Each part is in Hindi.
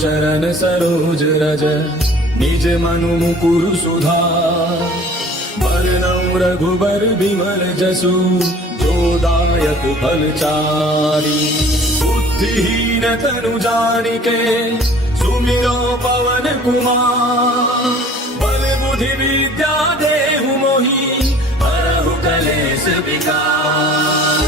चरण सरोज रज निज मनु मुकुरु सुधार। बरनउँ रघुबर बिमल जसु जो दायक फलचारी। बुद्धिहीन तनु जानिके सुमिरो पवन कुमार। बल बुद्धि विद्या देहु मोहि हरहु कलेश विकार।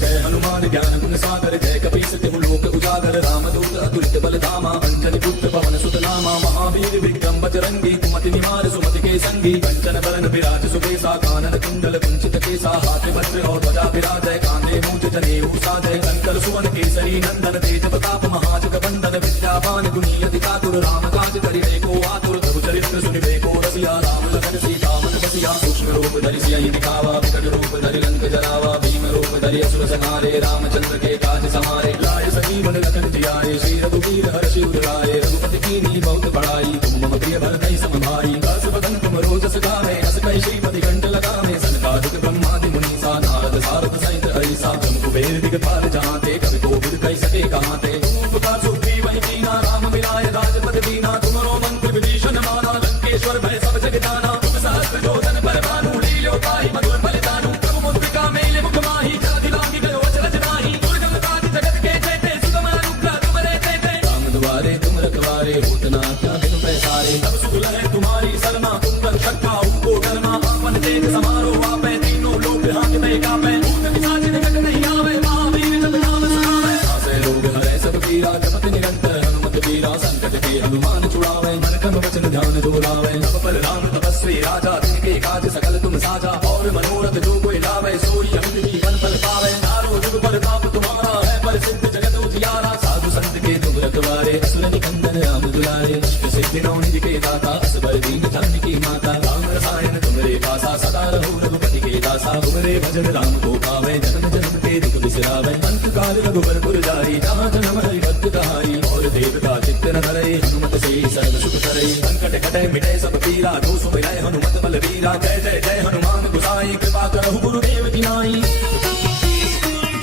जय हनुमान ज्ञान गुण सागर जय कपीस तिहु लोक उजागर। रामदूत अतुलित बल धामा अंजनी पुत्र पवन सुत नामा। महावीर विक्रम बजरंगी कुमति निवार सुमति के संगी। कंचन बरन विराज सुबेसा कानन कुंडल कुंचित केसा। हाथ वज्र और ध्वजा विराजय कांधे मूंज जनेऊ साजय। कंकर सुवन केसरी नंदन तेज प्रताप महाजग बंदन। विद्यावान गुणी अति चातुर राम काज करिबे को आतुर। प्रभु चरित्र सुनिबे को रसिया राम लखन सीता मन बसिया। सूक्ष्म रूप धरि सियहि दिखावा विकट रूप धरि लंक जरावा। भीम रूप धरि असुर संहारे रामचंद्र के काज समारे। लाय संजीवन लखन जियाए श्री रघुवीर हर्षि उर लाए। रघुपति कीन्ही बहुत बड़ाई तुम मम प्रिय भरतहि सम भाई। दास बदन तुम रोजस गावे अस कहि श्रीपति कंठ लगावे। सनकादिक ब्रह्मादि मुनीसा नारद सारद सहित हरिसा। तुम कुबेर दिगपाल जहांते कवि कोविद कहि सके कहांते। तुम उपकार सुग्रीव वही कीना राम मिलाय राजपद दीना। तुमरो मंत्र विभीषण माना लंकेश्वर भय सब जग जाना। तुम सहस्त्र जोधन पर भानु लील्यो ताहि मधुर फलदानु। प्रभु मुद्रिका मेलि मुख माहि जलधि लांघि गयो अचरज नाहि। दुर्गम काज जगत के जेते सुगम अनुग्रह तुमरे तेते। राम दुआरे तुम रखवारे होत न क्या बिनु पैसारे। तब सुख लहै तुम्हारी सरना तुम कर सकता को डरना। आपन तेज समारो आपै तीनों लोक हांकते कापै। भूत पिशाच निकट नहीं आवे महावीर जब नाम सुनावे। आसे लोग हरै सब पीरा जपत निरंतर हनुमत वीरा। संकट के हनुमान छुड़ावे मन क्रम वचन ध्यान जो लावे। सब पर राम तपस्वी राजा तिनके काज सकल तुम साजा। और मनोरथ जो कोई लावे सोई अमित जीवन फल पावे। चारों जुग पर ताप तुम्हारा है प्रसिद्ध जगत उजियारा। साधु संत के तुम रखवारे असुर निकंदन राम दुलारे। अष्ट सिद्धि नौ निधि के दाता असबर दीन जानकी माता। राम रसायन तुमरे पासा सदा रहो रघुपति के दासा। तुमरे भजन राम को पावे जन्म जन्म के दुख बिसरावे। अंत काल रघुबर पुर जाई जहाँ जन्म हरि भक्त कहाई। और देवता चित्त न धरे हनुमत से सर्व सुख करे। संकट कटे मिटे सब पीरा जो सुमिरै हनुमत बल वीरा। जय जय जय हनुमान गोसाई कृपा करहु गुरुदेव की नाई।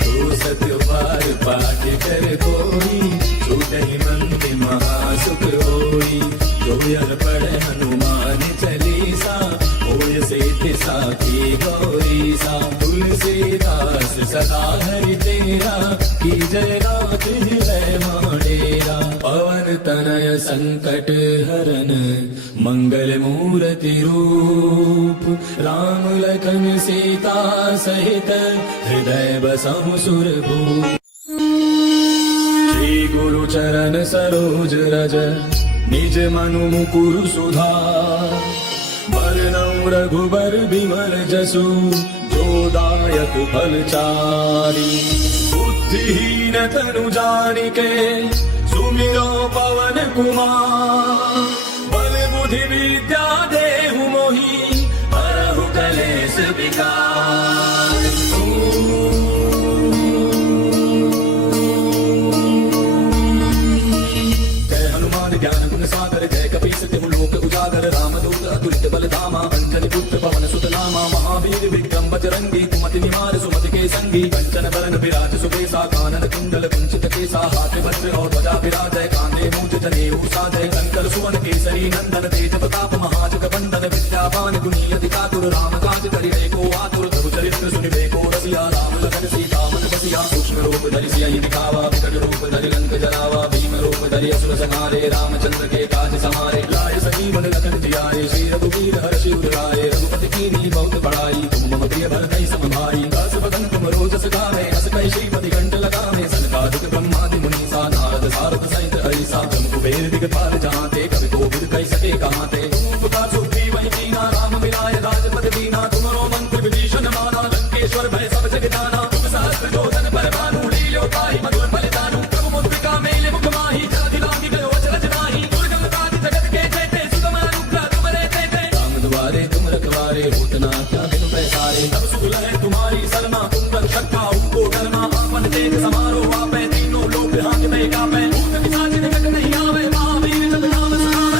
तो सत्य पार पाठ कर कोई छूटहि मंत्र महासुख होई। जो यह पढ़े हनुमान चालीसा होय सिद्धि साखी गौरीसा। तुलसीदास सदा हरि तेरा की जय रात हृदय माडेरा। पवन तनय संकट हरन मंगल मूर्ति रूप। राम लखन सीता सहित हृदय बसहु सुरभूप। श्री गुरु चरण सरोज रज निज मनु मुकुरु सुधार। बरनउँ रघुबर बिमल जसु जो दायक फलचारी। बुद्धिहीन तनु जानिके सुमिरो पवन कुमार। बल बुद्धि विद्या देहु मोहि हरहु कलेश विकार। जय हनुमान ज्ञान गुण सागर जय कपीस तिहु लोक उजागर। रामदूत अतुलित बल धामा अंजनी पुत्र पवन सुत नामा। महावीर विक्रम बजरंगी कुमति निवार सुमति के संगी। कंचन बरन विराज सुबेसा कानन कुंडल कुंचित केसा। हाथ वज्र और ध्वजा विराजय कांधे मूंज जनेऊ साजय। कंकर सुवन केसरी नंदन तेज प्रताप महाजग बंदन। विद्यावान गुणी अति चातुर राम काज करिबे को आतुर। प्रभु चरित्र सुनिबे को रसिया राम लखन सीता मन बसिया। सूक्ष्म रूप धरि सियहि दिखावा विकट रूप धरि लंक जरावा। भीम रूप धरि असुर संहारे रामचंद्र के काज समारे। लाय संजीवन लखन जियाए श्री रघुवीर हर्षि उर लाए। रघुपति कीन्ही बहुत बड़ाई तुम मम प्रिय भरतहि सम भाई। दास बदन तुम रोजस गावे अस कहि श्रीपति कंठ लगावे। सनकादिक ब्रह्मादि मुनीसा नारद सारद सहित हरिसा। तुम कुबेर दिगपाल जहांते कवि कोविद कहि सके कहांते। तुम उपकार सुग्रीव वही कीना राम मिलाय राजपद दीना। तुमरो मंत्र विभीषण माना लंकेश्वर भय सब जग जाना। तुम सहस्त्र जोधन पर भानु लील्यो ताहि मधुर फलदानु। प्रभु मुद्रिका मेलि मुख माहि जलधि लांघि गयो अचरज नाहि। दुर्गम काज जगत के जेते सुगम अनुग्रह तुमरे तेते। राम दुआरे तुम रखवारे होत न क्या बिनु पैसारे। तब सुख लहै तुम्हारी सरना तुम कर सकता को डरना। आपन तेज समारो आपै तीनों लोक हांकते कापै। भूत पिशाच निकट नहीं आवे महावीर जब नाम सुनावे।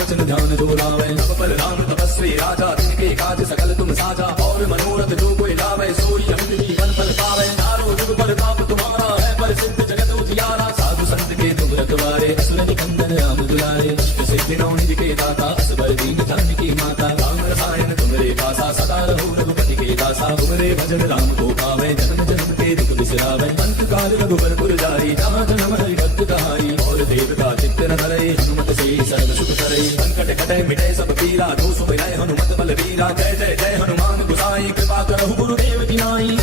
वचन ध्यान जो लावे तब पर राम तपस्वी राजा तिनके काज सकल तुम साजा और मनोरथ जो कोई लावे सोई अमित जीवन फल पावे चारों जुग पर ताप तुम्हारा है प्रसिद्ध जगत उजियारा साधु संत के तुम रखवारे असुर निकंदन राम दुलारे अष्ट सिद्धि नौ निधि के दाता असबर दीन जानकी माता राम रसायन तुम्हारे पासा सदा रहो रघुपति के दासा तुम्हारे भजन राम को पावे जन्म जन्म के दुख बिसरावे अंत काल रघुबर पुर जारी जहाँ जन्म हरि भक्त कहारी और देवता चित्त न धरे हनुमत से सर्व सुख करे संकट कटे मिटे सब पीरा जो सो मिले हनुमत बल वीरा जय जय जय हनुमान गुसाई कृपा करहु गुरुदेव की नाई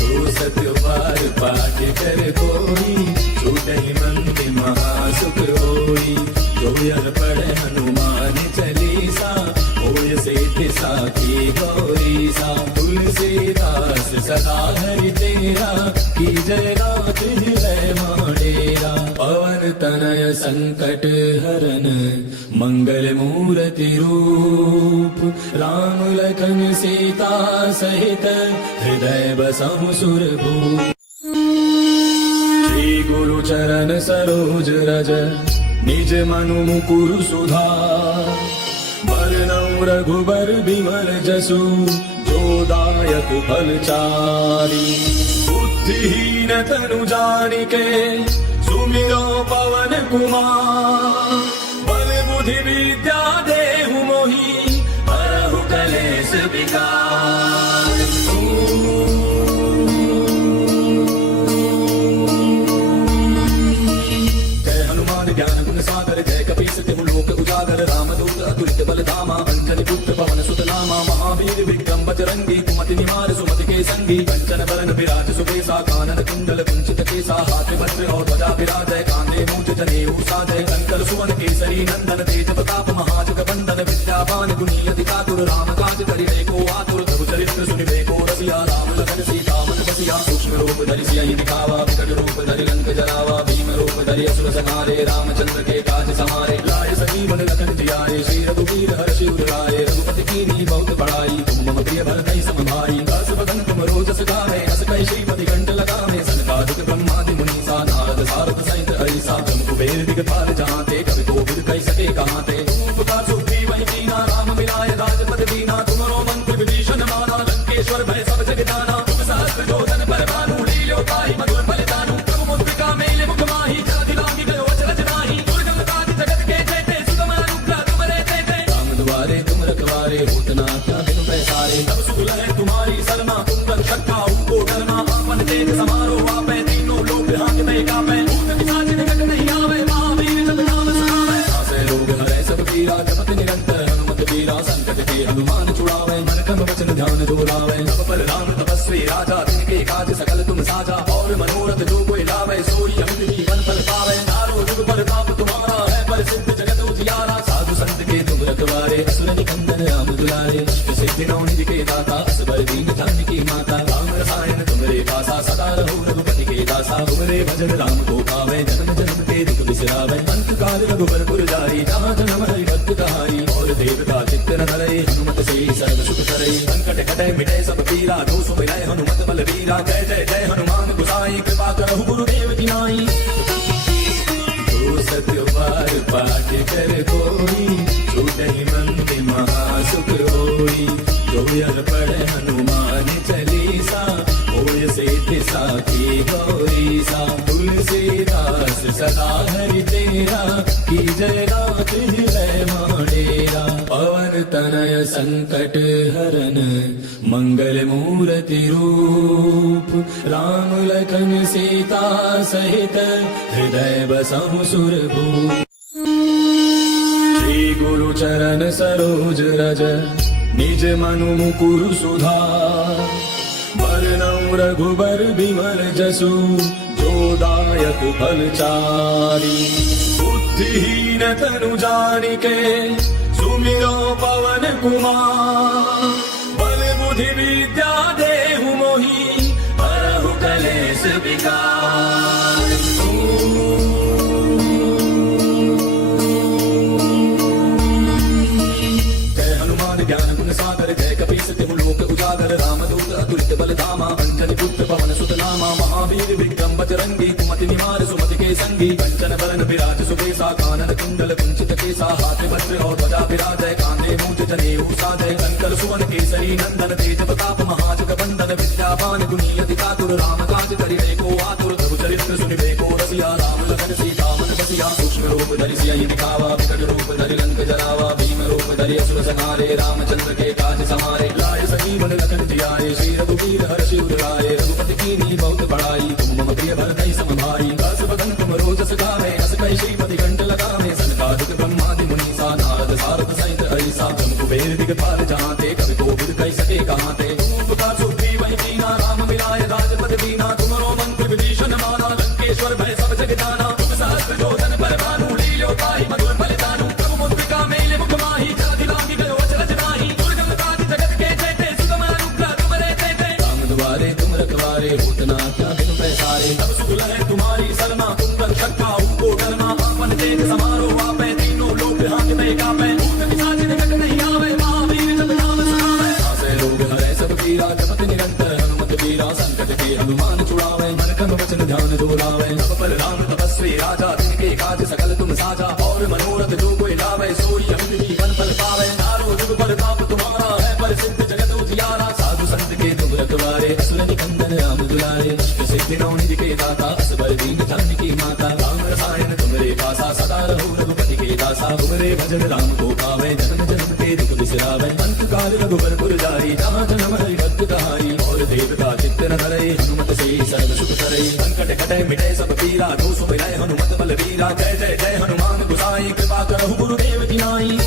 जो सत्य बार पाठ कर कोई छूटहि मन के महासुख होई जो यल पढ़े हनुमान चालीसा होय सिद्धि साखी गौरी सा तुलसीदास सदा हरि तेरा की जय रात हृदय माडेरा पवन तनय संकट हरन मंगल मूर्ति रूप राम लखन सीता सहित हृदय बसहु सुरभूप श्री गुरु चरण सरोज रज निज मनु मुकुरु सुधार बरनउँ रघुबर बिमल जसु जो दायक फलचारी बुद्धिहीन तनु जानिके सुमिरो पवन कुमार बल बुद्धि विद्या देहु मोहि हरहु कलेश विकार ज्ञान गुण सागर जय कपीस तिहु लोक उजागर रामदूत अतुलित बल धामा अंजनी पुत्र पवन सुत नामा महावीर विक्रम बजरंगी कुमति निवार सुमति के संगी कंचन बरन विराज सुबेसा कानन कुंडल कुंचित केसा हाथ वज्र और ध्वजा विराजय कांधे मूंज जनेऊ साजय कंकर सुवन केसरी नंदन तेज प्रताप महाजग बंदन विद्यावान गुणी अति चातुर राम काज करिबे को आतुर प्रभु चरित्र सुनिबे को रसिया राम लखन सीता मन बसिया सूक्ष्म रूप धरि सियहि दिखावा विकट रूप धरि लंक जरावा भीम रूप धरि असुर संहारे रामचंद्र के काज समारे लाए सजीवन लखन जियाए श्री रघुवीर हर्षि उराए रघुपति कीनी बहुत बड़ाई तुम मम प्रिय भरतहि सम भाई दास बदन तुम रोजस गावे अस कहि श्रीपति कंठ लगावे सनकादिक ब्रह्मादि मुनीसा नारद सारद सहित हरिसा तुम कुबेर दिगपाल जहांते कवि कोविद कहि सके कहांते तुम उपकार सुग्रीव वही कीना राम मिलाय राजपद दीना तुमरो मंत्र विभीषण माना लंकेश्वर भय सब जग जाना तुम सहस्त्र जोधन पर भानु लील्यो ताहि मधुर फलितानु प्रभु मुद्रिका मेले मुख माहि जलधि लांघि गयो अचरज नाहि दुर्गम काज जगत के जेते सुगम अनुग्रह तुमरे तेते राम दुआरे तुम रखवारे होत न क्या बिनु पैसारे तब सुख लहै तुम्हारी सरमा तुम रक्षक काहू को डरना आपन तेज समारो आपै तीनों लोक हांकते कापै भूत पिशाच निकट नहीं आवे महावीर जब नाम सुनावे आसे लोग हरै सब पीरा जपत निरंतर हनुमत वीरा संकट के हनुमान छुड़ावे मन क्रम वचन ध्यान जो लावे तब पर राम तपस्वी राजा तिनके काज सकल तुम साजा और मनोरथ जो कोई लावे सोई अमित जीवन फल पावे चारों जुग पर ताप तुम्हारा है प्रसिद्ध जगत उजियारा साधु संत के तुम रखवारे असुर निकंदन राम दुलारे अष्ट सिद्धि नौ निधि के दाता असबर दीन जानकी माता राम रसायन तुम्हारे पासा सदा रहो रघुपति के दासा तुम्हारे भजन राम को पावे जन्म जन्म के दुख बिसरावे अंत काल रघुबर पुर जारी जहाँ जन्म हरि भक्त कहारी और देवता चित्त न धरे हनुमत से सर्व सुख करे संकट कटे मिटे सब पीरा जो सो मिले हनुमत बल वीरा जय जय जय हनुमान गुसाई कृपा करहु गुरुदेव की नाई जो सत्य बार पाठ कर कोई छूटहि मन के महासुख होई जो यल पढ़े हनुमान चालीसा होय सिद्धि साखी गौरी सा तुलसीदास सदा हरि तेरा की जय रात हृदय माडेरा पवन तनय संकट हरन मंगल मूर्ति रूप राम लखन सीता सहित हृदय बसहु सुरभूप श्री गुरु चरण सरोज रज निज मनु मुकुरु सुधार बरनउँ रघुबर बिमल जसु जो दायक फलचारी बुद्धिहीन तनु जानिके सुमिरो पवन कुमार बल बुद्धि विद्या देहु मोहि हरहु कलेश विकार ज्ञान गुण सागर जय कपीस तिहु लोक उजागर रामदूत अतुलित बल धामा अंजनी पुत्र पवन सुत नामा महावीर विक्रम बजरंगी कुमति निवार सुमति के संगी कंचन बरन विराज सुबेसा कानन कुंडल कुंडल कुंचित केसा हाथ वज्र और ध्वजा विराजय कांधे मूंज जनेऊ साजय कंकर सुवन केसरी नंदन तेज प्रताप महाजग बंदन विद्यावान गुणी अति चातुर राम काज करिबे को आतुर प्रभु चरित्र सुनिबे को रसिया राम लखन सीता मन बसिया सूक्ष्म रूप धरि सियहि दिखावा विकट रूप धरि लंक जरावा भीम रूप धरि असुर संहारे रामचंद्र के काज समारे लाए संजीवन लखन जियाए श्री रघुवीर हर्षि उर लाए रघुपति कीन्ही बहुत बड़ाई तुम मम प्रिय भरतहि सम भाई दास बदन तुम रोजस गावे अस कहि श्रीपति कंठ लगावे सनकादिक ब्रह्मादि मुनीसा नारद सारद सहित ऐसा ब्रह्म कुबेर दिगपाल जहांते कवि कोविद कहि सके कहांते तुम उपकार सुग्रीव वही कीना राम मिलाए राजपद दीना तुमरो मंत्र विभीषण माना लंकेश्वर भय सब जग जाना तुम सहस्त्र जोधन पर भानु लील्यो ताहि मधुर फलितानु प्रभु मुद्रिका मेले मुख माहि जलधि लांघि गयो अचरज नाही दुर्गम काज जगत के जेते सुगम अनुग्रह तुम रे तेते राम द्वारे तुम रखवारे होत न क्या बिनु पैसारे तब सुख लहै तुम्हारी सरमा तुम रक्षक काहू को डरमा आपन तेज समारो आपै तीनों लोक हाथ में कापै भूत पिशाच निकट नहीं आवे महावीर जब नाम सुनावे आसे लोग हरै सब पीरा जपत निरंतर हनुमत वीरा संकट के हनुमान छुड़ावे मन क्रम वचन ध्यान जो लावे सब पर राम तपस्वी राजा तिनके काज सकल तुम साजा और मनोरथ जो कोई लावे सोई अमित जीवन फल पावे चारों जुग पर ताप तुम्हारा है प्रसिद्ध जगत उजियारा साधु संत के तुम रखवारे असुर निकंदन राम दुलारे अष्ट सिद्धि नौ निधि के दाता असबर दीन जानकी माता राम रसायन तुमरे पासा सदा रहो रघुपति के दासा तुमरे भजन राम को पावे जन्म जन्म के दुख बिसरावे अंत काल रघुबर पुर जाई जहाँ जन्म हरि भक्त कहाई और देवता चित्त न धरे हनुमत से सर्व सुख करे संकट कटे मिटे सब पीरा जो सुख मिले हनुमत बल वीरा जय जय जय हनुमान गोसाई कृपा करहु गुरुदेव की नाई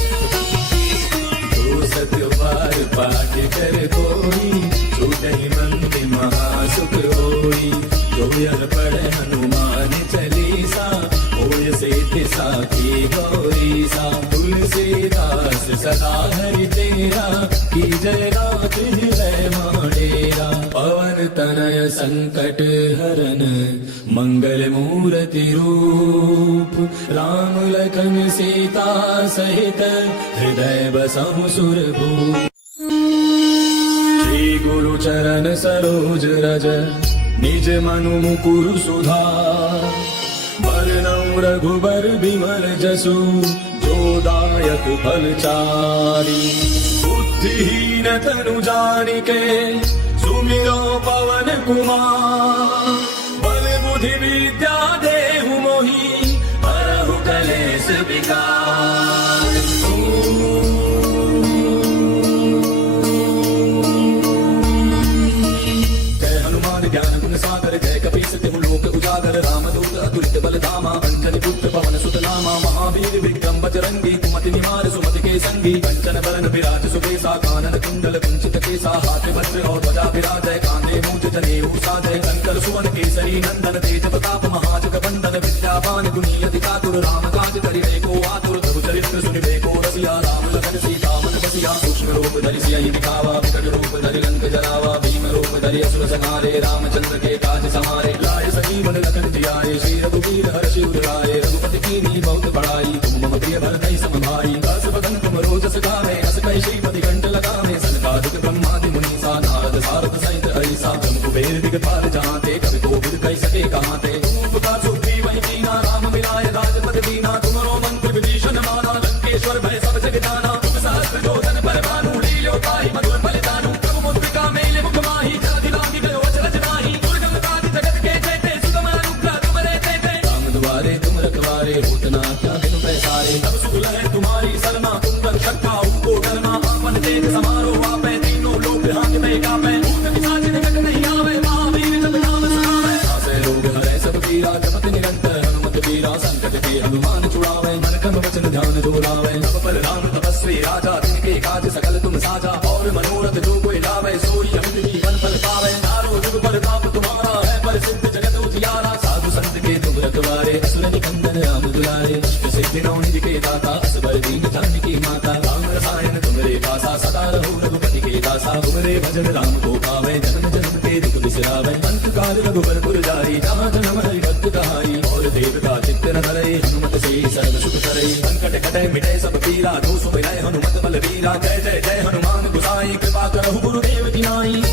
सत्य बार पाठ कर कोई छूटहि मंत्र महासुख होई जो यह पढ़े हनुमान चालीसा होय सिद्धि साखी गौरीसा तुलसीदास सदा हरि तेरा की जय रात हृदय माडेरा पवन तनय संकट हरन मंगल मूर्ति रूप राम लखन सीता सहित हृदय बसहु सुरभूप श्री गुरु चरण सरोज रज निज मनु मुकुरु सुधार बरनउँ रघुबर बिमल जसु जो दायक फल चारि बुद्धिहीन तनु जानिके सुमिरो पवन कुमार बल बुद्धि विद्या देहु मोहि हरहु कलेश विकार ज्ञान गुण सागर जय कपीस तिहु लोक उजागर रामदूत अतुलित बल धामा अंजनी पुत्र पवन सुत नामा महावीर विक्रम बजरंगी कुमति निवार सुमति के संगी कंचन बरन विराज सुबेसा कानन कुंडल कुंचित केसा हाथ वज्र और ध्वजा विराजय कांधे मूंज जनेऊ साजय कंकर सुवन केसरी नंदन तेज प्रताप महाजग बंदन विद्यावान गुणी अति चातुर राम काज करिबे को आतुर प्रभु चरित्र सुनिबे को रसिया राम लखन सीता मन बसिया सूक्ष्म रूप धरि सियहि दिखावा विकट रूप धरि लंक जरावा भीम रूप धरि असुर संहारे रामचंद्र के काज समारे लाए संजीवन लखन जियाए श्री रघुवीर हर्षि उर लाए रघुपति कीन्ही बहुत बड़ाई तुम मम प्रिय भरतहि सम भाई दास बदन तुम रोजस गावे अस कहि श्रीपति कंठ लगावे सनकादिक ब्रह्मादि मुनीसा नारद सारद सहित ऐसा ब्रह्म कुबेर दिगपाल जहांते कवि कोविद कहि सके कहांते तुम उपकार सुग्रीव वही कीना राम मिलाए राजपद दीना तुमरो मंत्र विभीषण माना लंकेश्वर भय सब जग जाना तुम सहस्त्र जोधन पर भानु लील्यो ताहि मधुर फलितानु प्रभु मुद्रिका मेले मुख माहि जलधि लांघि गयो अचरज नाही दुर्गम काज जगत के जेते सुगम अनुग्रह तुम रे तेते राम द्वारे तुम रखवारे होत न क्या बिनु पैसारे तब सुख लहै तुम्हारी सरमा तुम रक्षक काहू को डरमा आपन तेज समारो आपै तीनों लोक हाथ में कापै भूत पिशाच निकट नहीं आवे महावीर जब नाम सुनावे आसे लोग हरै सब पीरा जपत निरंतर हनुमत वीरा संकट के हनुमान छुड़ावे मन क्रम वचन ध्यान जो लावे सब पर राम तपस्वी राजा तिनके काज सकल तुम साजा और मनोरथ जो कोई लावे सोई अमित जीवन फल पावे चारों जुग पर ताप तुम्हारा है प्रसिद्ध जगत उजियारा साधु संत के तुम रखवारे असुर निकंदन राम दुलारे अष्ट सिद्धि नौ निधि के दाता असबर दीन जानकी माता राम रसायन तुमरे पासा सदा रहो रघुपति के दासा तुमरे भजन राम को पावे जन्म जन्म के दुख बिसरावे अंत काल रघुबर पुर जाई जहाँ जन्म हरि भक्त कहाई और देवता चित्त न धरे हनुमत से सर्व सुख करे संकट कटे मिटे सब पीरा जो सुख मिले हनुमत बल वीरा जय जय जय हनुमान गोसाई कृपा करहु गुरुदेव की नाई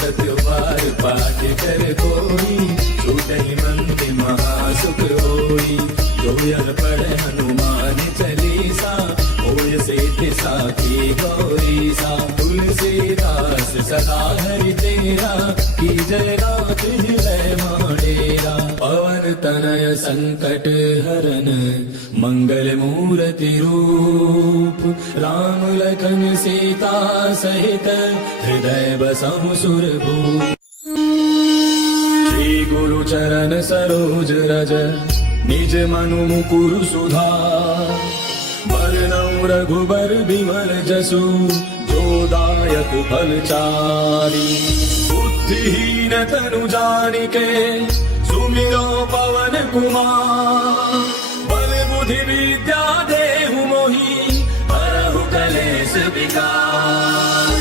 सत्य बार पाठ कर कोई छूटहि मंत्र महासुख होई जो यह यह पढ़े हनुमान चालीसा होय सिद्धि साखी गौरी सा। तुलसीदास सदा हरि तेरा की जय रात हृदय माडेरा। पवन तनय संकट हरन मंगल मूर्ति रूप राम लखन सीता सहित हृदय बसहु सुरभूप। श्री गुरु चरण सरोज रज निज मनु मुकुरु सुधार। बरनउँ रघुबर बिमल जसु जो दायक फलचारी। बुद्धिहीन तनु जानिके सुमिरो पवन कुमार। बल बुद्धि विद्या देहु मोहि हरहु कलेश विकार।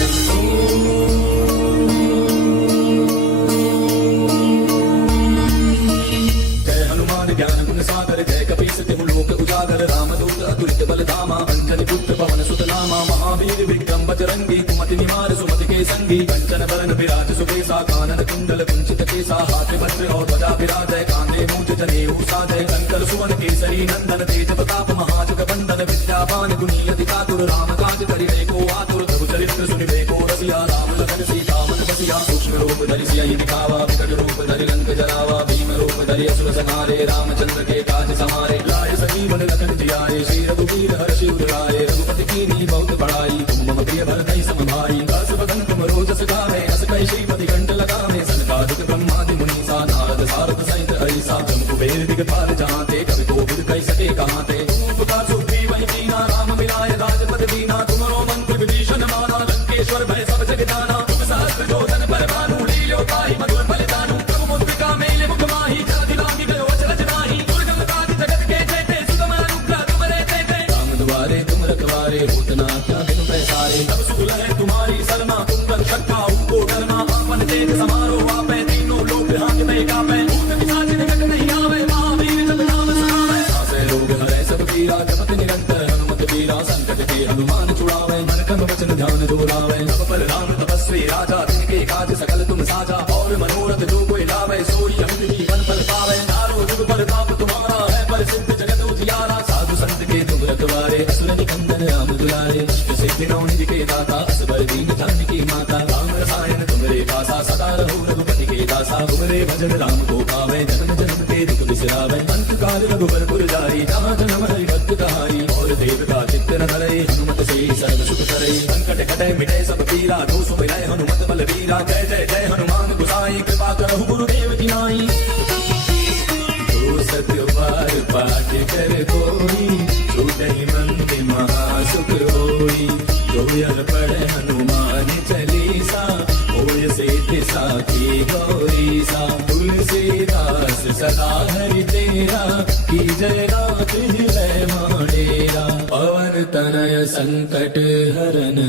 जय हनुमान ज्ञान गुण सागर जय कपीस तिहु लोक उजागर। रामदूत अतुलित बल धामा अंजनी पुत्र पवन सुत नामा। महावीर विक्रम बजरंगी कुमति निवार सुमति के संगी। कंचन बरन विराज सुबेसा कानन कुंडल कुंचित केसा। हाथ वज्र और ध्वजा विराजय कांधे मूंज जनेऊ साजय। कंकर सुवन केसरी नंदन तेज प्रताप महाजग बंदन। विद्यावान गुणी अति चातुर राम काज करिबे को आतुर। प्रभु चरित्र सुनिबे को रसिया राम लखन सीता मन बसिया। सूक्ष्म रूप धरि सियहि दिखावा विकट रूप धरि लंक जरावा। भीम रूप धरि असुर संहारे रामचंद्र के काज समारे। लाए संजीवन लखन जियाए श्री रघुवीर हर्षि उर लाए। रघुपति कीन्ही बहुत बड़ाई तुम मम प्रिय भरतहि सम भाई। दास बदन तुम रोजस गावे अस कहि श्रीपति कंठ लगावे। सनकादिक ब्रह्मादि मुनीसा नारद सारद सहित अहिसा। ब्रह्म कुबेर दिगपाल जहांते कवि कोविद कहि सके कहाते। तुम पुकार सुग्रीव कीना राम मिलाय राजपद दीना। तुमरो मंत्र विभीषण माना लंकेश्वर भय सब जग जाना। तुम सहस्त्र जोधन पर भानु लील्यो ताहि मधुर फल दानु। प्रभु मुद्रिका मेले मुख माहि जलधि लांघि गयो अचरज नाही। दुर्गम काज जगत के जेते सुगम अनुग्रह तुमरे तेते। राम दुआरे तुम रखवारे होत न आज्ञा बिनु पैसारे। तब सुख है तुम्हारी सरमा तुम पर रखा उनको डरना। आपन तेज समारो आपे तीनों लोक हांकते कापे। भूत पिशाच निकट नहीं आवे महावीर जब नाम सुनावे। आसे रोग हरै सब पीरा जपत निरंतर हनुमत वीरा। संकट के हनुमान छुड़ावे मन क्रम वचन ध्यान जो लावे। सब पर राम तपस्वी राजा तिनके काज सकल तुम साजा। और मनोरथ जो कोई लावे सोई अमित जीवन फल पावे। चारों जुग पर ताप तुम्हारा है प्रसिद्ध जगत उजियारा। साधु संत के तुम रखवारे असुर निकंदन राम दुलारे। अष्ट सिद्धि नौ निधि के दाता असबर दीन जानकी माता। राम रसायन तुमरे पासा सदा रहो रघुपति के दासा। तुमरे भजन राम को पावे जन्म जन्म के दुख बिसरावे। अंत काल रघुबर पुर जाई जहाँ जन्म हरि भक्त कहाई। और देव का चित्त न धरे हनुमत से सर्व सुख करे। संकट कटे मिटे सब पीरा जो सुमिरै हनुमत बल वीरा। जय जय जय हनुमान गोसाई कृपा करहु गुरुदेव की नाई। सत्य बार पाठ कर कोई छूटहि मंत्र महासुख होई। जो यह पढ़े हनुमान चालीसा होय सिद्धि साखी गौरी सा। तुलसीदास सदा हरि तेरा की जय रात हृदय माडेरा। पवन तनय संकट हरन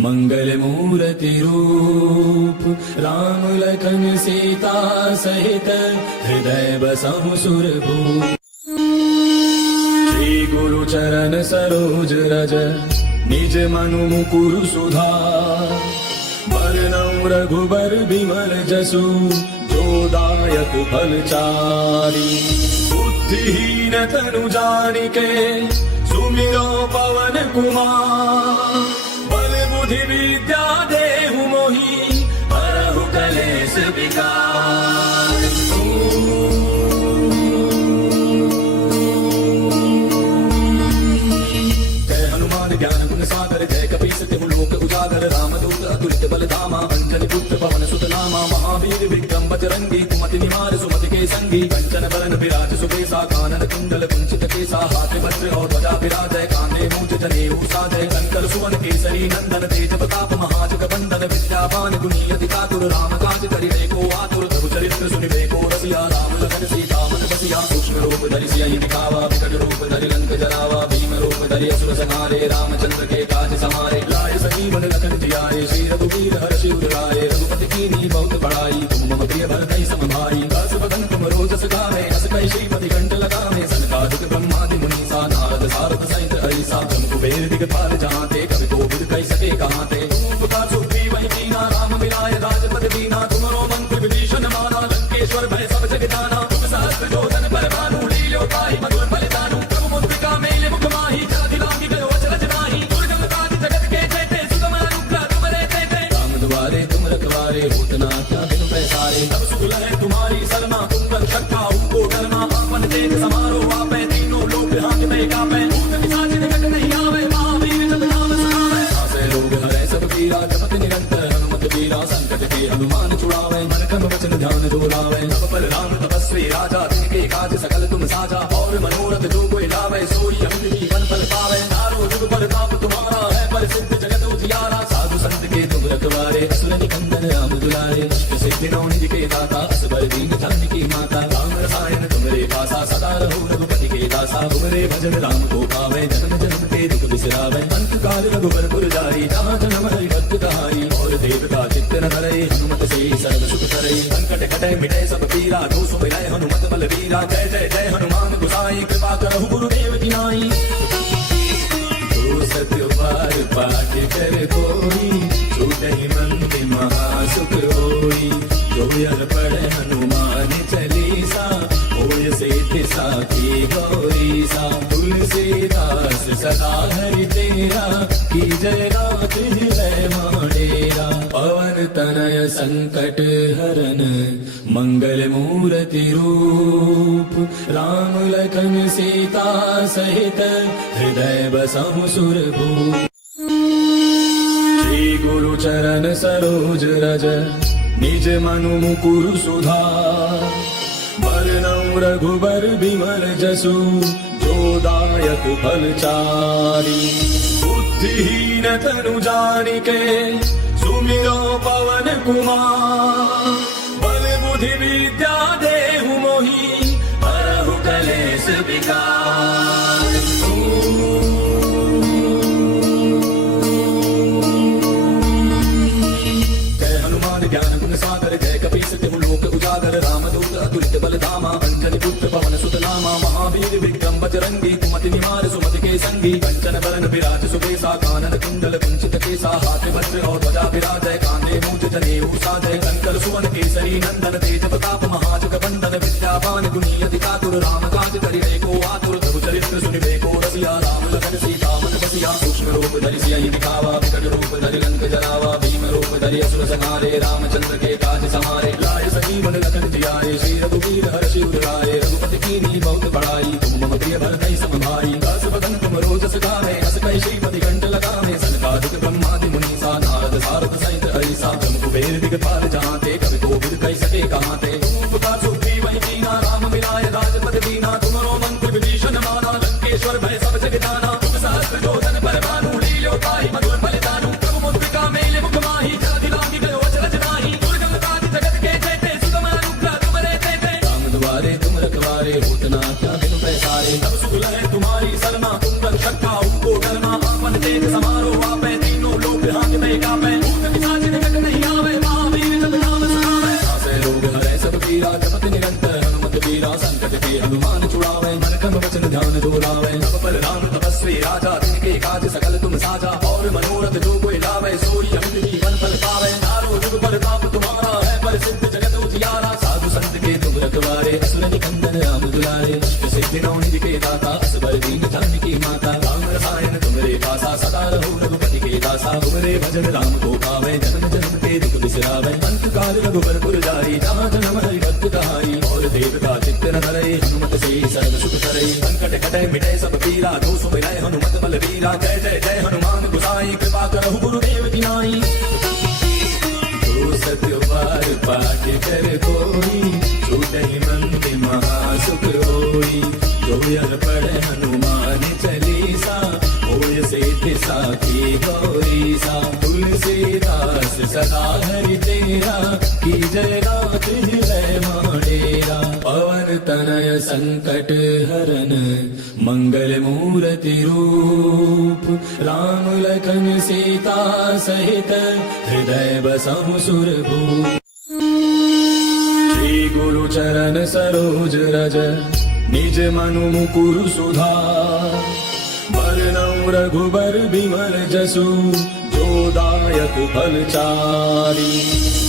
मंगल मूर्ति रूप राम लखन सीता सहित हृदय बसहु सुरभूप। श्री गुरु चरण सरोज रज निज मनु मुकुरु सुधार। बरनउँ रघुबर बिमल जसु जो दायक फलचारी। बुद्धिहीन तनु जानिके सुमिरो पवन कुमार। बल बुद्धि विद्या देहु मोहि हरहु कलेश विकार। ज्ञान गुण सागर जय कपीस तिहु लोक उजागर। रामदूत अतुलित बल धामा अंजनी पुत्र पवन सुत नामा। महावीर विक्रम बजरंगी कुमति निवार सुमति के संगी। कंचन बरन विराज सुबेसा कानन कुंडल कुंचित केसा। हाथ वज्र और ध्वजा विराजय कांधे मूंज जनेऊ साजय। कंकर सुवन केसरी नंदन तेज प्रताप महाजग बंदन। विद्यावान गुणी अति चातुर राम काज करिबे को आतुर। प्रभु चरित्र सुनिबे को रसिया राम लखन सीता मन बसिया। सूक्ष्म रूप धरि सियहि दिखावा विकट रूप धरि लंक जरावा। भीम रूप धरि असुर संहारे रामचंद्र के काज समारे। लाए संजीवन लखन जियाए श्री रघुवीर हर्षि उर लाए। रघुपति कीन्ही बहुत बड़ाई तुम मम प्रिय भरतहि सम भाई। दास बदन तुम रोजस गावे अस कहि श्रीपति कंठ लगावे। सनकादिक ब्रह्मादि मुनीसा नारद सारद सहित अहिसा। ब्रह्म कुबेर दिगपाल जहांते कवि कोविद कहि सके कहाते। तुम पुकार सुग्रीव कीना राम मिलाय राजपद दीना। तुमरो मंत्र विभीषण माना लंकेश्वर भय सब जग जाना। तुम सहस्त्र जोधन पर भानु लील्यो ताहि मधुर फल दानु। भय कापे भूत पिशाच निकट नहीं आवे महावीर जब नाम सुनावे नासे रोग हरे सब पीरा जपत निरंतर हनुमत वीरा संकट के हनुमान छुड़ावे मन कर्म वचन ध्यान जो लावे सब पर राम तपस्वी राजा जिनके काज सकल तुम साजा और मनोरथ जो कोई लावे सोई अमित जीवन फल पावे चारों जुग पर ताप तुम्हारा है प्रसिद्ध जगत उजियारा साधु संत के तुम रखवारे असुर निकंदन राम दुलारे सिद्धि नौ निधि के दाता असबर दीन जानकी माता राम रसायन तुमरे पासा सदा रहो रघुपति के दासा तुमरे भजन राम को पावे जन्म जन्म के दुख बिसरावे अंत काल रघुबर पुर जाई जहाँ जन्म हरि भक्त कहाई और देवता चित्त न धरे हनुमत से सर्व सुख करे संकट कटे मिटे सब पीरा जो सो मिलाए हनुमत बल वीरा जय जय जय हनुमान गुसाई कृपा करहु गुरुदेव की नाई तो सत्यवार पाठ कर कोई छूटे मंदिर महासुख होई जो यर पढ़े हनुमान चालीसा होय सिद्धि साखी गौरी सा तुलसीदास सदा हरि तेरा की जय रात हृदय माडेरा पवन तनय संकट हरन मंगल मूर्ति रूप राम लखन सीता सहित हृदय बसहु सुरभूप श्री गुरु चरण सरोज रज निज मनु मुकुरु सुधार बरनउँ रघुबर बिमल जसु जो दायक फलचारी बुद्धिहीन तनु जानिके सुमिरो पवन कुमार बल बुद्धि विद्या देहु मोहि हरहु कलेश विकार ज्ञान गुण सागर जय कपीस तिहु लोक उजागर रामदूत अतुलित बल धामा अंजनी पुत्र पवन सुत नामा महावीर विक्रम बजरंगी कुमति निवार सुमति के संगी कंचन बरन विराज सुबेसा कानन कुंडल कुंचित केसा हाथ वज्र और ध्वजा विराजय कांधे मूंज जनेऊ साजय कंकर सुवन केसरी नंदन तेज प्रताप महाजग बंदन विद्यावान गुणी अति चातुर राम काज करिबे को आतुर प्रभु चरित्र सुनिबे को रसिया राम लखन सीता मन बसिया सूक्ष्म रूप धरि सियहि दिखावा विकट रूप धरि लंक जरावा भीम रूप धरि असुर संहारे रामचंद्र के काज समारे लाय संजीवन लखन जियाए श्री रघुवीर हर्षि उर लाए रघुपति कीन्ही बहुत बड़ाई तुम मम प्रिय भरतहि सम भाई दास बदन तुम रोजस गावे अस कहि श्रीपति कंठ लगावे सनकादिक ब्रह्मादि मुनीसा नारद सारद सहित हरिसा ब्रह्म कुबेर दिगपाल जहांते कवि कोविद कहि सके कहांते तुम पुकार सुग्रीव कीना राम मिलाय राजपद दीना तुमरो मंत्र विभीषण माना लंकेश्वर भय सब जग जाना तुम सहस्त्र योजन पर भानु लील्यो ताहि मधुर बलिदानु प्रभु मुद्रिका मेले मुख माहि जलधि लांघि गयो अचरज नाहि दुर्गम काज जगत के जेते सुगम अनुग्रह तुमरे तेते राम द्वारे तुम रखवारे होत न क्या बिनु पैसारे तब सुख लहै तुम्हारी सरना तुम रक्षक काहू को डरना आपन तेज समारो आपै तीनों लोक हाथ में कापै भूत पिशाच निकट नहीं आवे महावीर जब नाम सुनावे नासे रोग हरै सब पीरा जपत निरंतर हनुमत वीरा संकट के हनुमान छुड़ावे मन कर्म वचन ध्यान जो लावे सब पर राम तपस्वी राजा जिनके काज सकल तुम साजा और मनोरथ जो कोई लावे सोई अमित जीवन फल पावे चारों जुग पर ताप तुम्हारा है प्रसिद्ध जगत उजियारा साधु संत के तुम रखवारे असुर निकंदन राम दुलारे सिद्धि नौ निधि के दाता असबर दीन जानकी माता राम रसायन तुमरे पासा सदा रहो रघुपति के दासा तुमरे भजन राम को पावे जन्म जन्म के दुख बिसरावे अंत काल रघुबर पुर जाई जहाँ जन्म हरि भक्त कहाई और देवता चित्त न धरे हनुमत से सर्व सुख करे संकट कटे मिटे सब पीरा जो सो मिलाए हनुमत बल वीरा जय जय जय हनुमान गुसाई कृपा करहु गुरुदेव की नाई तो सत्यवार पाठ कर कोई छूटे मंदिर महासुख होई जो यर पढ़े हनुमान चालीसा होय सिद्धि साखी गौरी सा तुलसीदास सदा हरि तेरा की जय रात हृदय माडेरा पवन तनय संकट हरन मंगल मूर्ति रूप राम लखन सीता सहित हृदय बसहु सुरभूप श्री गुरु चरण सरोज रज निज मनु मुकुरु सुधार बरनउँ रघुबर बिमल जसु जो दायक फलचारी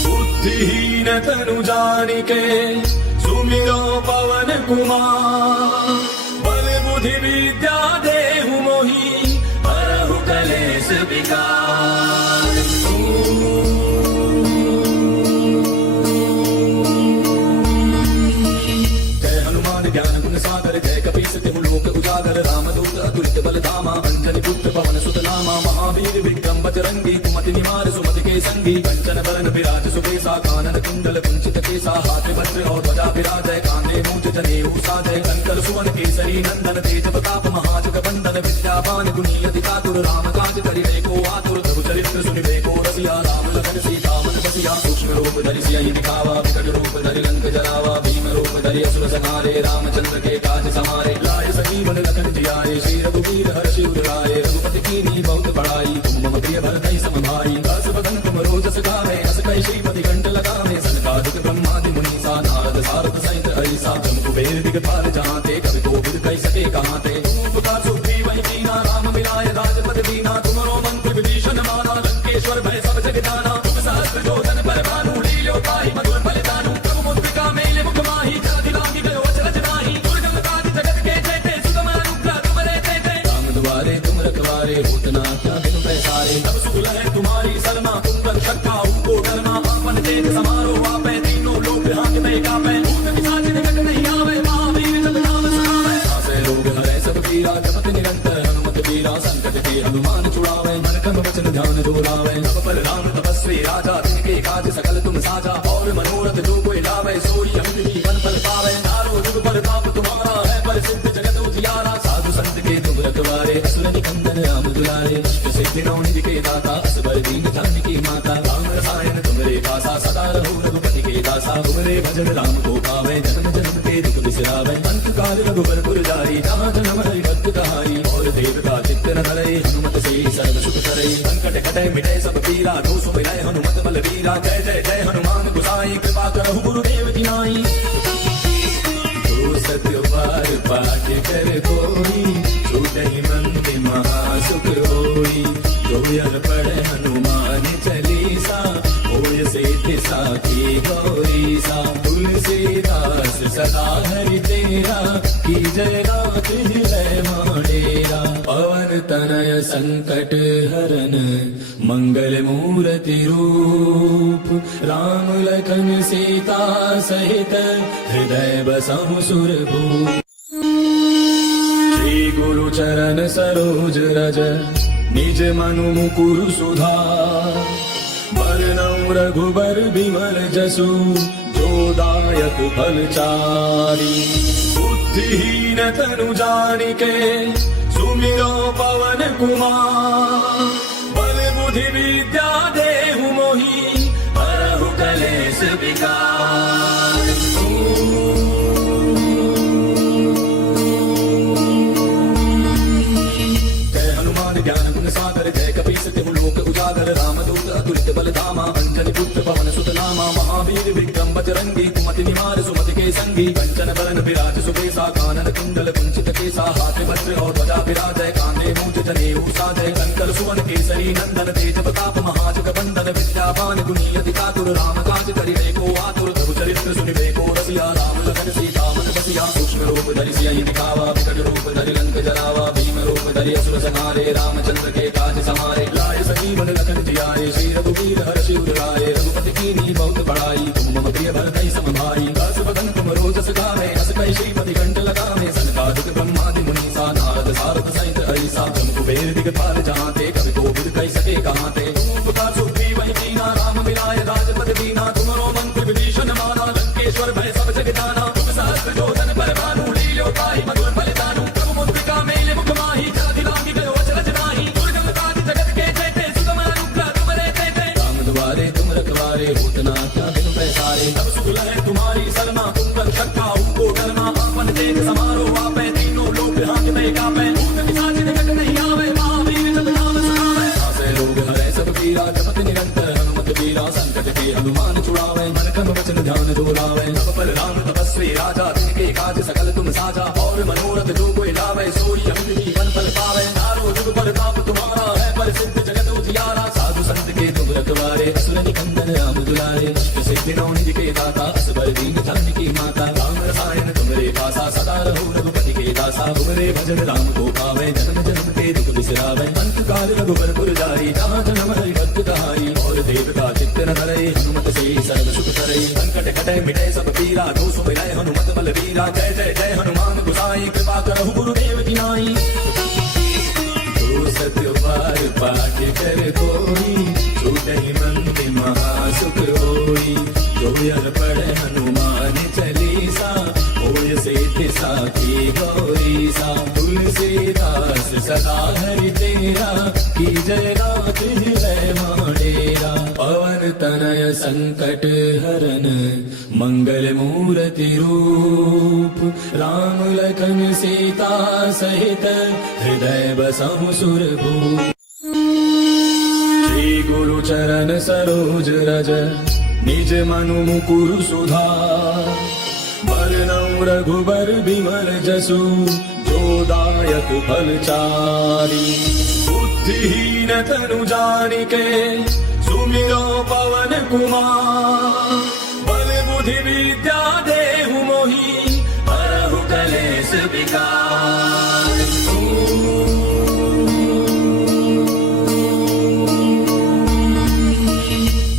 बुद्धिहीन तनु जानिके सुमिरो पवन कुमार बल बुद्धि विद्या देहु मोहि हरहु कलेश विकार जय हनुमान ज्ञान गुण सागर जय कपीस तिहु लोक उजागर रामदूत अतुलित बल धामा अंजनी पुत्र पवन सुत नामा महावीर विक्रम बजरंगी कुमति निवार सुमति के संगी कंचन बरन विराज सुबेसा कानन कुंडल कुंचित केसा हाथ वज्र और ध्वजा विराजय कांधे मूंज जनेऊ साजय कंकर सुवन केसरी नंदन तेज प्रताप महाजग बंदन विद्यावान गुणी अति चातुर राम काज करिबे को आतुर प्रभु चरित्र सुनिबे को रसिया राम लखन सीता मन बसिया सूक्ष्म रूप धरि सियहि दिखावा विकट रूप धरि लंक जलावा भीम रूप धरि असुर संहारे रामचंद्र के काज समारे लाय संजीवन लखन जियाए श्री रघुवीर हर्षि उर लाए रघुपति कीन्ही बहुत बड़ाई तुम मम प्रिय भरतहि सम भाई दास बदन तुम रोजस गावे हस कहि श्रीपति कंठ लगावे सनकादिक ब्रह्मादि मुनीसा नारद सारद सहित हरिसा तुम कुबेर दिगपाल जहांते कवि कोविद कहि सके कहांते तुम उपकार सुग्रीव वही कीना राम मिलाय राजपद दीना तुमरो मंत्र विभीषण माना लंकेश्वर भय सब जग जाना तुम सहस्त्र जोधन पर भानु लील्यो ताहि मधुर फलदानु प्रभु मुद्रिका मेले मुख माहि जलधि लांघि गयो अचरज नाहि दुर्गम काज जगत के जेते सुगम अनुग्रह तुमरे तेते राम दुआरे तुम रखवारे होत न क्या बिनु पैसारे तब सुख है तुम्हारी सरमा तुम कर सकता को डरना आपन तेज समारो आपे तीनों लोक हाथ में कापे भूत पिशाच निकट नहीं आवे महावीर जब नाम सुनावे आसे रोग हरे सब पीरा जपत निरंतर हनुमत वीरा संकट के हनुमान छुड़ावे मन क्रम वचन ध्यान जो लावे सब पर राम तपस्वी राजा तिनके काज सकल तुम साजा और मनोरथ जो कोई लावे सोई अमित जीवन फल पावे चारों जुग पर ताप तुम्हारा है पर सिद्ध जगत उजियारा साधु संत के तुम रखवारे असुर निकंदन राम दुलारे अष्ट सिद्धि नौ निधि के दाता असबर दीन जानकी माता राम रसायन तुमरे पासा सदा रहो रघुपति के दासा तुमरे भजन राम को पावे जन्म जन्म के दुख बिसरावे अंत काल रघुबर पुर जाई जहाँ जन्म हरि भक्त कहाई और देवता चित्त न धरे हनुमत से सर्व सुख करे संकट कटे मिटे सब पीरा दोष मिलाए हनुमत बल वीरा जय जय जय हनुमान गुसाई कृपा करहु गुरुदेव की नाई तो सत्य बार पाठ कर कोई छूटहि मंत्र महासुख होई जो यल पढ़े हनुमान चालीसा होय सिद्धि साखी गौरी सा तुलसीदास सदा हरि तेरा की जय रात हृदय माडेरा पवन तनय संकट हरन मंगल मूर्ति रूप राम लखन सीता सहित हृदय बसहु सुरभूप श्री गुरु चरण सरोज रज निज मनु मुकुरु सुधार बरनउँ रघुबर बिमल जसु जो दायक फलचारी बुद्धिहीन तनु जानिके सुमिरो पवन कुमार बल बुद्धि विद्या देहु मोहि हरहु कलेश विकार ज्ञान गुण सागर जय कपीस तिहु लोक उजागर रामदूत अतुलित बल धामा अंजनी पुत्र पवन सुत नामा महावीर विक्रम बजरंगी कुमति निवार सुमति के संगी कंचन बरन विराज सुबेसा कानन कुंडल कुंचित केसा हाथ वज्र और ध्वजा विराजय कांधे मूंज जनेऊ साजय कंकर सुवन केसरी नंदन तेज प्रताप महाजग बंदन विद्यावान गुणी अति चातुर राम काज करिबे को आतुर प्रभु चरित्र सुनिबे को रसिया राम लखन सीता मन बसिया सूक्ष्म रूप धरि सियहि दिखावा विकट रूप धरि लंक जलावा भीम रूप धरि असुर संहारे रामचंद्र के काज समारे लाय संजीवन लखन जियाए श्री रघुवीर हर्षि उर लाए रघुपति कीन्ही बहुत बड़ाई तुम मम प्रिय भरतहि सम भाई दास बदन तुम रोजस गावे हस कहि श्रीपति कंठ लगावे सनकादिक ब्रह्मादि मुनीसा नारद सारद सहित हरिसा तुम कुबेर दिगपाल जहांते कवि कोविद कहि सके कहांते तुम उपकार सुग्रीव वही कीना राम मिलाय राजपद दीना तुमरो मंत्र विभीषण माना लंकेश्वर भय सब जग जाना तुम सहस्त्र जोधन पर भानु लील्यो ताहि मधुर फलदानु प्रभु मुद्रिका मेले मुख माहि जलधि लांघि गयो अचरज नाहि दुर्गम काज जगत के जेते सुगम अनुग्रह तुमरे तेते राम दुआरे तुम रखवारे होत न क्या बिनु पैसारे तब सुख है तुम्हारी सरमा तुम कर सकता को डरना आपन तेज समारो आपे तीनों लोक हाथ में कापे भूत पिशाच निकट नहीं आवे महावीर जब नाम सुनावे आसे रोग हरे सब पीरा जपत निरंतर हनुमत वीरा संकट के हनुमान छुड़ावे मन क्रम वचन ध्यान जो लावे सब पर राम तपस्वी राजा तिनके काज सकल तुम साजा और मनोरथ जो कोई लावे सोई अमित जीवन फल पावे चारों जुग पर ताप तुम्हारा है पर सिद्ध जगत उजियारा साधु संत के तुम रखवारे असुर निकंदन राम दुलारे अष्ट सिद्धि नौ निधि के दाता असबर दीन जानकी माता राम रसायन तुमरे पासा सदा रहो रघुपति के दासा तुमरे भजन राम को पावे जन्म जन्म के दुख बिसरावे अंत काल रघुबर पुर जाई जहाँ जन्म हरि भक्त कहाई और देवता चित्त न धरे हनुमत से सर्व सुख करे संकट कटे मिटे सब पीरा दोष मिलाए हनुमत बल वीरा जय जय जय हनुमान गुसाई कृपा करहु गुरुदेव की नाई कर कोई छूटे मंत्र महासुख होई जो यल पढ़े हनुमान चालीसा होय सिद्धि साखी गौरी सा तुलसीदास सदा हरि तेरा की जय रात जय माडेरा पवन तनय संकट हरन मंगल मूर्ति रूप राम लखन सीता सहित हृदय बसहु सुरभूप श्री गुरु चरण सरोज रज निज मनु मुकुरु सुधार बरनउँ रघुबर बिमल जसु जो दायक फलचारी बुद्धिहीन तनु जानिके सुमिरो पवन कुमार बल बुद्धि विद्या देहु मोहि हरहु कलेश विकार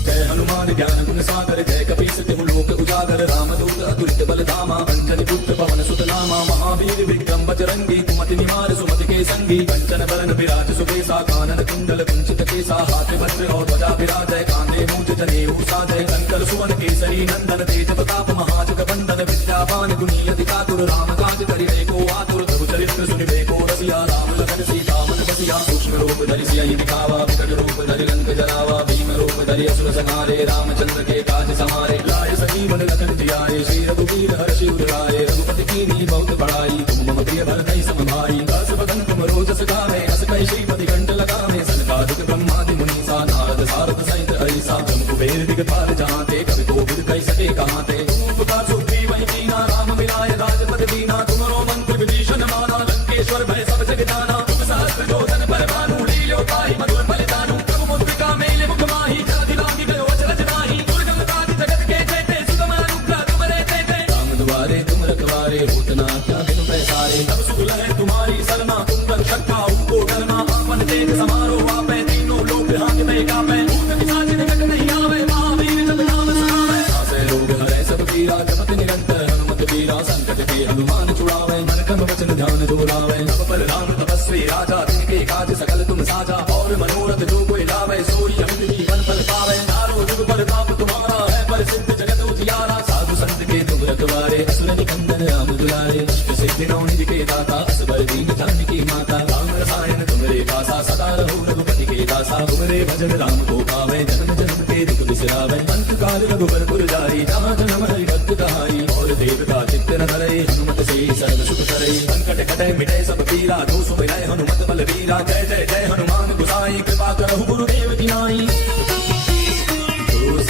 जय हनुमान ज्ञान गुण सागर जय कपीस तिहु लोक उजागर रामदूत अतुलित बल धामा अंजनी पुत्र पवन सुत नामा महावीर विक्रम बजरंगी कुमति निवार सुमति के संगी कंचन बरन विराज सुबेसा कानन कुंडल कुंचित केसा हाथ वज्र और ध्वजा विराजय कांधे मूंज जनेऊ साजय कंकर सुवन केसरी नंदन तेज प्रताप महाजग बंदन विद्यावान गुणी अति चातुर राम काज करिबे को आतुर प्रभु चरित्र सुनिबे को रसिया राम लखन सीता मन बसिया सूक्ष्म रूप धरि सियहि दिखावा विकट रूप धरि लंक जरावा भीम रूप धरि असुर संहारे रामचंद्र के काज समारे लाए सजीवन लखन जियाए श्री रघुवीर हर्षि उर लाए रघुपति कीन्ही बहुत बड़ाई तुम मम प्रिय भरतहि सम भाई दास बदन तुम रोजस गावे अस कहि श्रीपति कंठ लगावे सनकादिक ब्रह्मादि मुनीसा नारद सारद सहित हरिसा जम कुबेर दिगपाल जहांते कवि कोविद कहि सके कहांते तुम उपकार सुग्रीव वही कीना राम मिलाय राजपद दीना तुमरो मंत्र विभीषण माना लंकेश्वर भय सब जग जाना तुम सहस्त्र जोधन पर भानु लील्यो ताहि मधुर फलितानु प्रभु मुद्रिका मेले मुख माहि जलधि लांघि गयो अचरज नाही दुर्गम काज जगत के जेते सुगम अनुग्रह तुमरे तेते राम दुआरे तुम रखवारे होत न क्या बिनु पैसारे तब सुख लहै तुम्हारी सरना तुम रक्षक काहू को डरना आपन तेज समारो आपै तीनों लोक हाथ में कापै भूत पिशाच निकट नहीं आवे महावीर जब नाम सुनावे आसे लोग हरै सब पीरा जपत निरंतर हनुमत वीरा संकट के हनुमान छुड़ावे मन क्रम वचन ध्यान जोड़ावे सब पर राम तपस्वी राजा तिनके काज सकल तुम साजा और मनोरथ जो कोई लावे सोई अमित जीवन फल पावे चारों जुग पर ताप तुम्हारा है प्रसिद्ध जगत उजियारा साधु संत के तुम रखवारे असुर निकंदन राम दुलारे अष्ट सिद्धि नौ निधि के दाता असबर दीन जानकी माता राम रसायन तुमरे पासा सदा रहो रघुपति के दासा तुमरे भजन राम को पावे जन्म जन्म के दुख बिसरावे अंत काल रघुबर पुर जाई जहाँ जन्म हरि भक्त कहाई और देव का चित्त न धरे हनुमत से सर्व सुख करे संकट कटे मिटे सब पीरा जो सो मिले हनुमत बल वीरा जय जय जय हनुमान गोसाई कृपा करहु गुरुदेव की नाई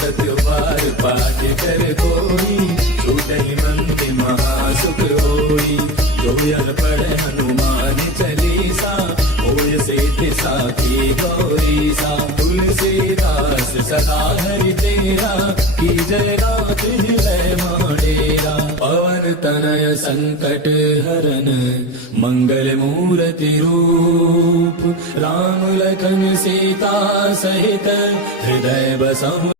सत्य बार पाठ कर कोई छूटे मंत्र महासुख होई जो यल पढ़े हनुमान चालीसा होय सिद्धि साखी गौरी सा तुलसीदास सदा हरि तेरा की जय रात जय माडेरा पवन तनय संकट हरन मंगल मूर्ति रूप राम लखन सीता सहित हृदय बसहु